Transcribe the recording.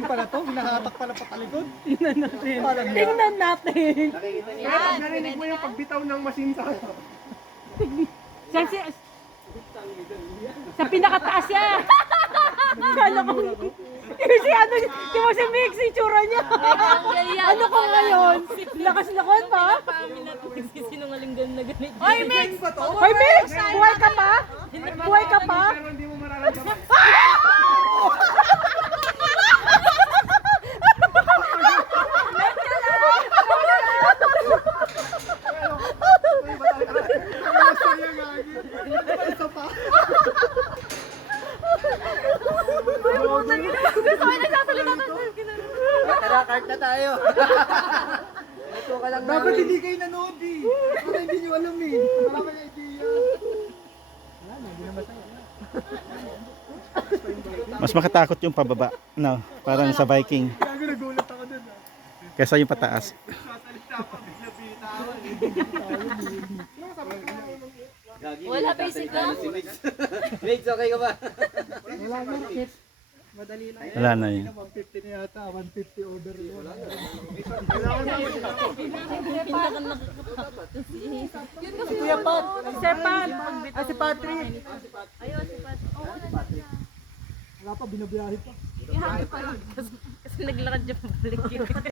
Galing pala to, hinahatak pala patalikod. Tingnan natin. Kaya pag narinig mo yung pagbitaw ng machine sa ano. Sa pinakataas yan. Kala ko. Si ano, di mo si Mix, itsura niya. Ano ka ngayon? Lakas na kon pa? Sinungaling ganun na ganito. Hoy Mix! Hoy Mix! Buhay ka pa? Buhay ka pa? Pero hindi mo mararamdaman. Tara, cart na tayo. Ito ka lang Dapat hindi kayo nanood eh. Para hindi nyo alam eh. Wala kayo idea. Wala, hindi na masaya. Mas makatakot yung pababa, no? Parang sa Viking, Gago, nagulat ako dun ah. kaysa yung pataas. Sasalita ako, bigla-bitaw. Wala basic lang. Migs, okay ka ba? Wala market. Madali lang. Wala na yun. 150 na yata, 150 order. Wala na. Pintakan nakakatakot. Si Kuya Pat. Sir Pat. Si Patrick. Ayun, si Pat. Oo, Wala pa, binabiyahe pa. kasi naglakad siya pabalik yun.